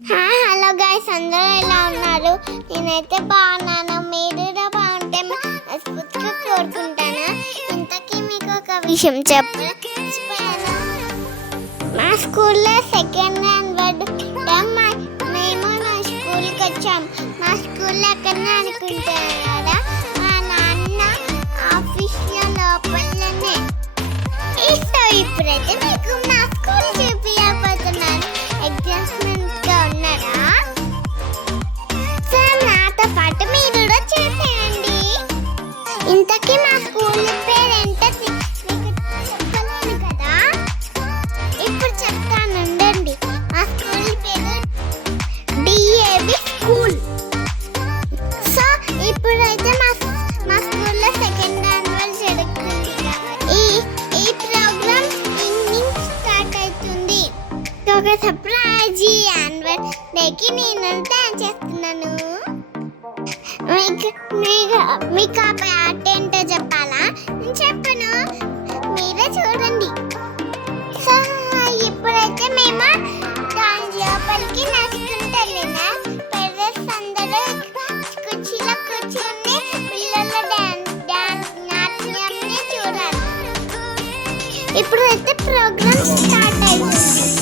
Hello guys, అందరూ ఎలా ఉన్నారు? నేనైతే బాగున్నాను. మీరు కూడా బాగుంటే మనస్ఫూర్తిగా కోరుకుంటాను. ఇంతకీ మీకు ఒక విషయం చెప్పాను. మా స్కూల్లో సెకండ్ యాన్యువల్ మేము మా స్కూల్కి వచ్చాం. మా స్కూల్లో ఎక్కడ అనుకుంటారు కదా, మా నాన్న ఆఫీస్లో లోపలనే. ఇప్పుడైతే మీకు నా స్కూల్ చూపించబోతున్నాను. ఎగ్జామ్స్మెంట్గా ఉన్నారా? సార్ నాతో పాటు మీరు కూడా చేసేయండి. ఇంతకీ మా స్కూల్ పేరు ఏంటో మీకు చెప్పలేను కదా, ఇప్పుడు చెప్తాను ఉండండి. మా స్కూల్ పేరు డిఏవి స్కూల్. సో ఇప్పుడైతే మా స్కూల్లో సెకండ్ యాన్యువల్ జరుగుతుంది. ఈ ప్రోగ్రామ్ ఈవినింగ్ స్టార్ట్ అవుతుంది. ఒక సర్ప్రైజ్ యాన్యువల్ డేకి నేను డాన్స్ చేస్తున్నాను. మీకు ఆ పాట ఏంటో చెప్పాలా? నేను చెప్పను, మీరే చూడండి. సో ఇప్పుడైతే మేము దాని లోపలికి నడుచుకుంటూ వెళ్ళినా. పేరెంట్స్ అందరూ కుర్చీలో కూర్చొని పిల్లల నాట్యాన్ని చూడాలి. ఇప్పుడైతే ప్రోగ్రామ్ స్టార్ట్ అవుతుంది.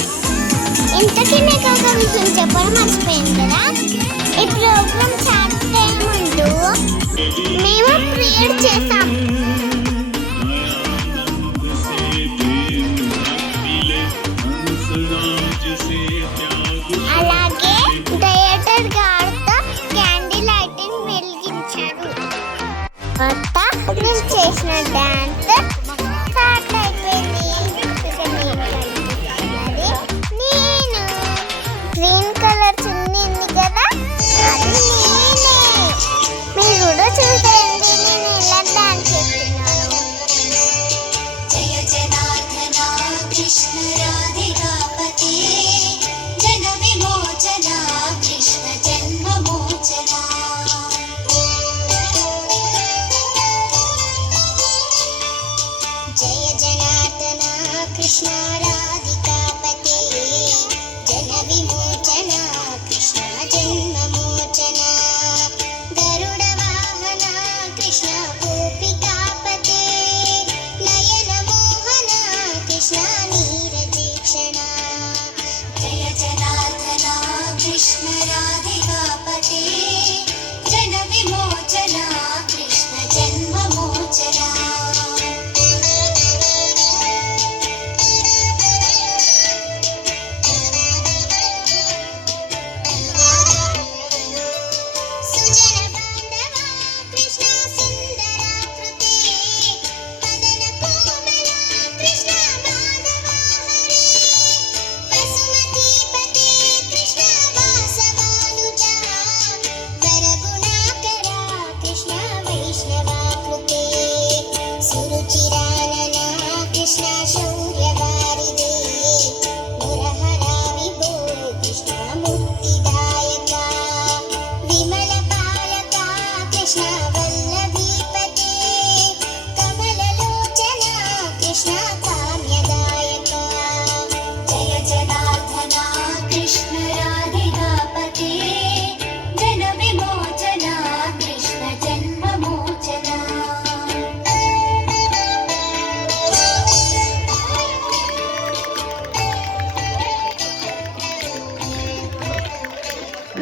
ఇంతకీ మీకు ఒక విషయం చెప్పడం మర్చిపోయింది కదా. ఈ ప్రోగ్రామ్ స్టార్ట్ అయ్యే ముందు మేము ప్రేయర్ చేసాం. అలాగే డైరెక్టర్ గారితో క్యాండిల్ లైటింగ్ వెలిగించారు. నేను చేసిన డాన్స్ స్టార్ట్ అయిపోయింది. నేను గ్రీన్ కలర్ చున్నీ ఉంది కదా, అది నేనే. మీరు కూడా చూసేయండి నేను ఎలా డాన్స్ చేస్తున్నాను. జయ జనార్దన కృష్ణ రాధికాపతి, జన విమోచన కృష్ణ జన్మ మోచన. జయ జనార్దన కృష్ణ రాధికాపతి, జన విమోచన కృష్ణ జన్మ మోచన. గరుడ వాహన కృష్ణ గోపికాపతే, నయన మోహన కృష్ణ నీరదీక్షణ. జయ జనార్దన కృష్ణ రాధికాపతే, జన విమోచన కృష్ణ జన్మ మోచన. సుజన బాంధవ కృష్ణ సుందరాకృతి, పదన కోమల కృష్ణ మాధవ హరి. వసుమతీపతే కృష్ణ వాసవానుజ, వరగుణాకర కృష్ణ వైష్ణవాకృతే. సురుచిరానన కృష్ణ శౌర్యవారిదే, మురహరా విభో కృష్ణ ముక్తిదాయక. విమల పాలక కృష్ణ వల్లభీపతే, కమలలోచన కృష్ణ కామ్యదాయక. జయ జనార్దన కృష్ణ రాధికాపతే, జన విమోచన కృష్ణ జన్మ మోచన.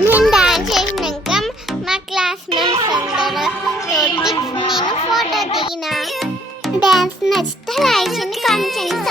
మేము డాన్స్ చేసినాక మా క్లాస్ మెంబర్స్ అందరూ తోటి నేను ఫోటో దిగిన. డాన్స్ నచ్చితే లైక్ చేయండి, కామెంట్ చేయండి.